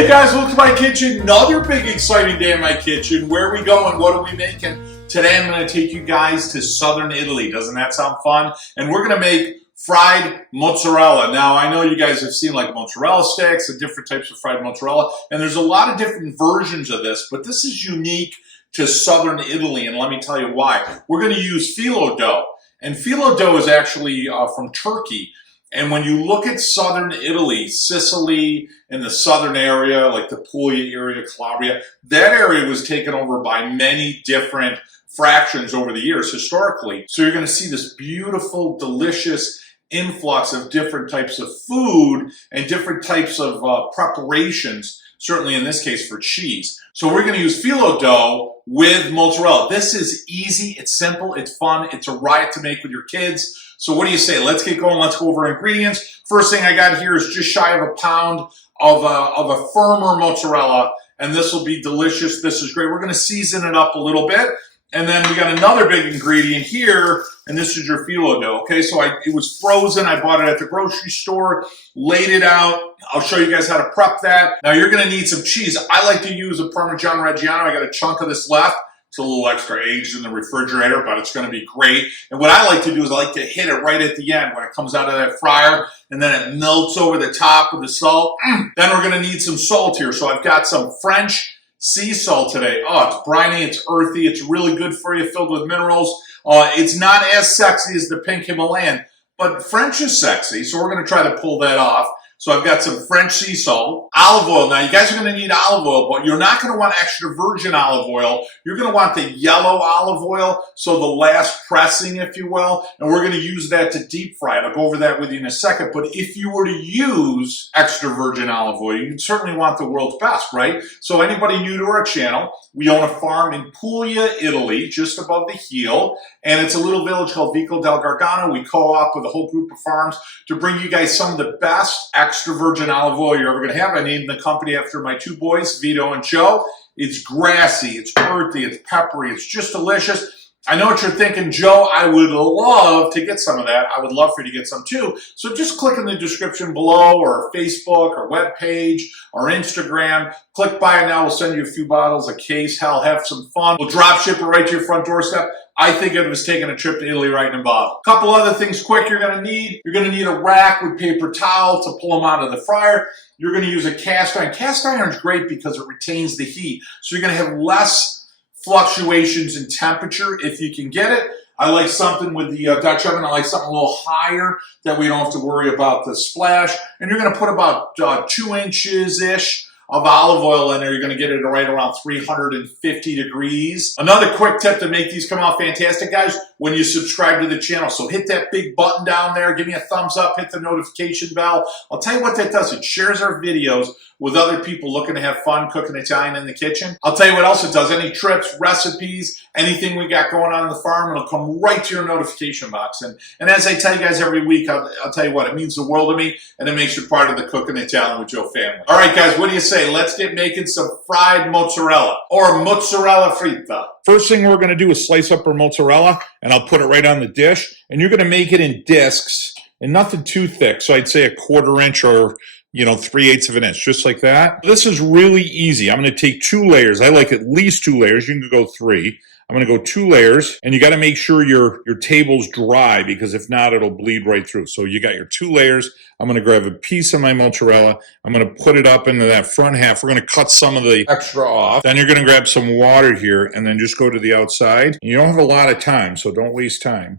Hey guys, welcome to my kitchen. Another big exciting day in my kitchen. Where are we going? What are we making? Today I'm going to take you guys to southern Italy. Doesn't that sound fun? And we're going to make fried mozzarella. Now I know you guys have seen like mozzarella sticks and different types of fried mozzarella, and there's a lot of different versions of this, but this is unique to southern Italy, and let me tell you why. We're going to use Phyllo Dough, and Phyllo Dough is actually from Turkey. And when you look at southern Italy, Sicily, in the southern area, like the Puglia area, Calabria, that area was taken over by many different fractions over the years historically. So you're going to see this beautiful, delicious influx of different types of food and different types of preparations, certainly in this case for cheese. So we're going to use Phyllo Dough with mozzarella. This is easy, it's simple, it's fun, it's a riot to make with your kids. So what do you say? Let's get going. Let's go over ingredients. First thing I got here is just shy of a pound of a firmer mozzarella, and this will be delicious. This is great. We're going to season it up a little bit. And then we got another big ingredient here, and this is your Phyllo Dough. Okay, so it was frozen. I bought it at the grocery store, laid it out. I'll show you guys how to prep that. Now you're going to need some cheese. I like to use a Parmesan Reggiano. I got a chunk of this left. It's a little extra aged in the refrigerator, but it's going to be great. And what I like to do is I like to hit it right at the end when it comes out of that fryer, and then it melts over the top with the salt. Then we're going to need some salt here. So I've got some French sea salt today. Oh, it's briny, it's earthy, it's really good for you, filled with minerals. It's not as sexy as the pink Himalayan, but French is sexy, so we're going to try to pull that off. So I've got some French sea salt, olive oil. Now you guys are going to need olive oil, but you're not going to want extra virgin olive oil. You're going to want the yellow olive oil, so the last pressing, if you will, and we're going to use that to deep fry it. I'll go over that with you in a second, but if you were to use extra virgin olive oil, you'd certainly want the world's best, right? So anybody new to our channel, we own a farm in Puglia, Italy, just above the heel, and it's a little village called Vico del Gargano. We co-op with a whole group of farms to bring you guys some of the best extra virgin olive oil you're ever going to have. I named the company after my two boys, Vito and Joe. It's grassy, it's earthy, it's peppery, it's just delicious. I know what you're thinking, Joe, I would love to get some of that. I would love for you to get some too. So just click in the description below, or Facebook, or webpage, or Instagram. Click buy it now. We'll send you a few bottles, a case. Hell, have some fun. We'll drop ship it right to your front doorstep. I think of it as taking a trip to Italy right in a bottle. A couple other things quick you're going to need. You're going to need a rack with paper towel to pull them out of the fryer. You're going to use a cast iron. Cast iron is great because it retains the heat. So you're going to have less fluctuations in temperature if you can get it. I like something with the Dutch oven. I like something a little higher that we don't have to worry about the splash. And you're going to put about 2 inches-ish of olive oil in there. You're going to get it right around 350 degrees. Another quick tip to make these come out fantastic, guys, when you subscribe to the channel. So hit that big button down there. Give me a thumbs up. Hit the notification bell. I'll tell you what that does. It shares our videos with other people looking to have fun cooking Italian in the kitchen. I'll tell you what else it does. Any trips, recipes, anything we got going on in the farm, it'll come right to your notification box. And as I tell you guys every week, I'll tell you what, it means the world to me, and it makes you part of the Cooking Italian with Joe family. All right, guys, what do you say? Let's get making some fried mozzarella, or mozzarella fritta. First thing we're going to do is slice up our mozzarella, and I'll put it right on the dish. And you're going to make it in discs, and nothing too thick. So I'd say a 1/4 inch or 3/8 of an inch, just like that. This is really easy. I'm going to take 2 layers. I like at least 2 layers. You can go 3. I'm going to go 2 layers, and you got to make sure your table's dry, because if not, it'll bleed right through. So you got your 2 layers. I'm going to grab a piece of my mozzarella. I'm going to put it up into that front half. We're going to cut some of the extra off. Then you're going to grab some water here, and then just go to the outside. You don't have a lot of time, so don't waste time.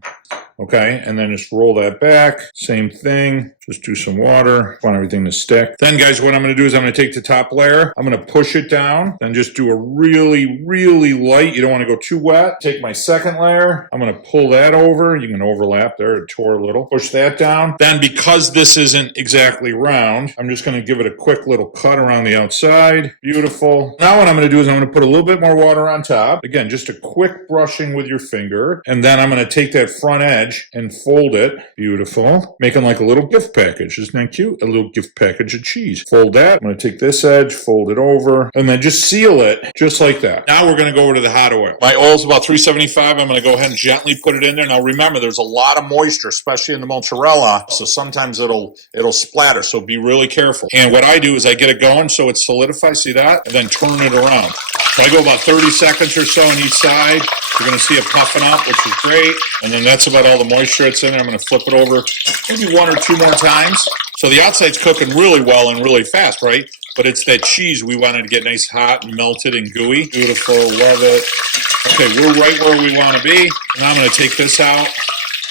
Okay, and then just roll that back. Same thing, just do some water. Want everything to stick. Then, guys, what I'm going to do is I'm going to take the top layer. I'm going to push it down. Then just do a really, really light. You don't want to go too wet. Take my second layer. I'm going to pull that over. You can overlap there. It tore a little. Push that down. Then, because this isn't exactly round, I'm just going to give it a quick little cut around the outside. Beautiful. Now what I'm going to do is I'm going to put a little bit more water on top. Again, just a quick brushing with your finger. And then I'm going to take that front one edge and fold it. Beautiful. Making like a little gift package. Isn't that cute? A little gift package of cheese. Fold that. I'm going to take this edge, fold it over, and then just seal it just like that. Now we're going to go over to the hot oil. My oil's about 375. I'm going to go ahead and gently put it in there. Now remember, there's a lot of moisture, especially in the mozzarella, so sometimes it'll splatter, so be really careful. And what I do is I get it going so it solidifies, see that? And then turn it around. So I go about 30 seconds or so on each side. You're going to see it puffing up, which is great. And then that's about all the moisture that's in there. I'm going to flip it over maybe 1 or 2 more times. So the outside's cooking really well and really fast, right? But it's that cheese we wanted to get nice hot and melted and gooey. Beautiful, love it. Okay, we're right where we want to be. Now I'm going to take this out.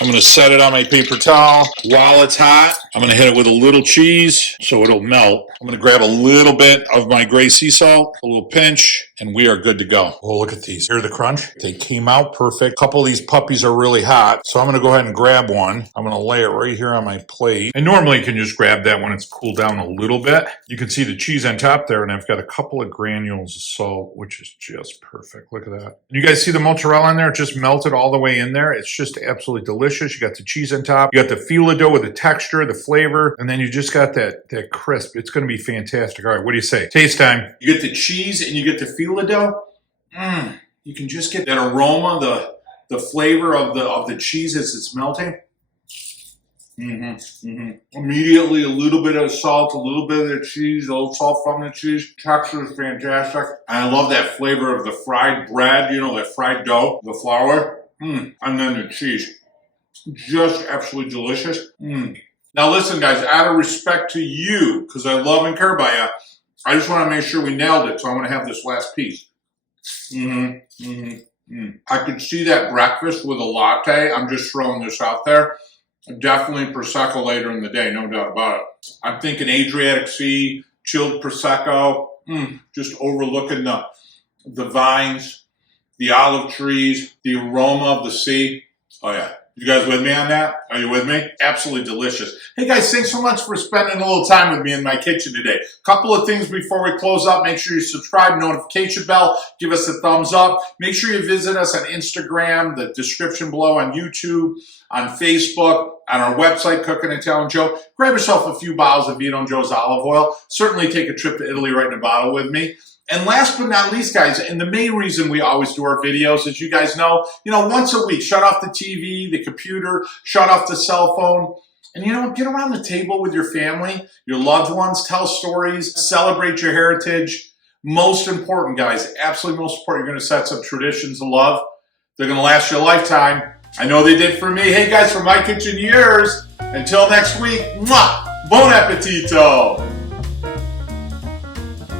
I'm going to set it on my paper towel. While it's hot, I'm going to hit it with a little cheese so it'll melt. I'm going to grab a little bit of my gray sea salt, a little pinch, and we are good to go. Oh, look at these. Hear the crunch? They came out perfect. A couple of these puppies are really hot, so I'm going to go ahead and grab one. I'm going to lay it right here on my plate. And normally you can just grab that when it's cooled down a little bit. You can see the cheese on top there, and I've got a couple of granules of salt, which is just perfect. Look at that. You guys see the mozzarella in there? It just melted all the way in there. It's just absolutely delicious. You got the cheese on top. You got the Phyllo Dough with the texture, the flavor, and then you just got that crisp. It's going to be fantastic. All right, what do you say? Taste time. You get the cheese and you get the Phyllo Dough. You can just get that aroma, the flavor of the cheese as it's melting. Immediately, a little bit of salt, a little bit of the cheese, a little salt from the cheese. Texture is fantastic. And I love that flavor of the fried bread, you know, that fried dough, the flour, and then the cheese. Just absolutely delicious. Now listen, guys, out of respect to you, because I love and care about you, I just want to make sure we nailed it, so I'm going to have this last piece. I could see that breakfast with a latte. I'm just throwing this out there. Definitely Prosecco later in the day, no doubt about it. I'm thinking Adriatic Sea, chilled Prosecco, just overlooking the vines, the olive trees, the aroma of the sea. Oh yeah. You guys with me on that? Are you with me? Absolutely delicious. Hey guys, thanks so much for spending a little time with me in my kitchen today. Couple of things before we close up. Make sure you subscribe, notification bell, give us a thumbs up. Make sure you visit us on Instagram, the description below, on YouTube, on Facebook, on our website, Cooking and Telling Joe. Grab yourself a few bottles of Vito and Joe's olive oil. Certainly take a trip to Italy right in a bottle with me. And last but not least, guys, and the main reason we always do our videos, as you guys know, once a week, shut off the TV, the computer, shut off the cell phone, and, get around the table with your family, your loved ones, tell stories, celebrate your heritage. Most important, guys, absolutely most important, you're going to set some traditions of love. They're going to last your lifetime. I know they did for me. Hey, guys, from my kitchen to yours, until next week, mwah, bon appetito.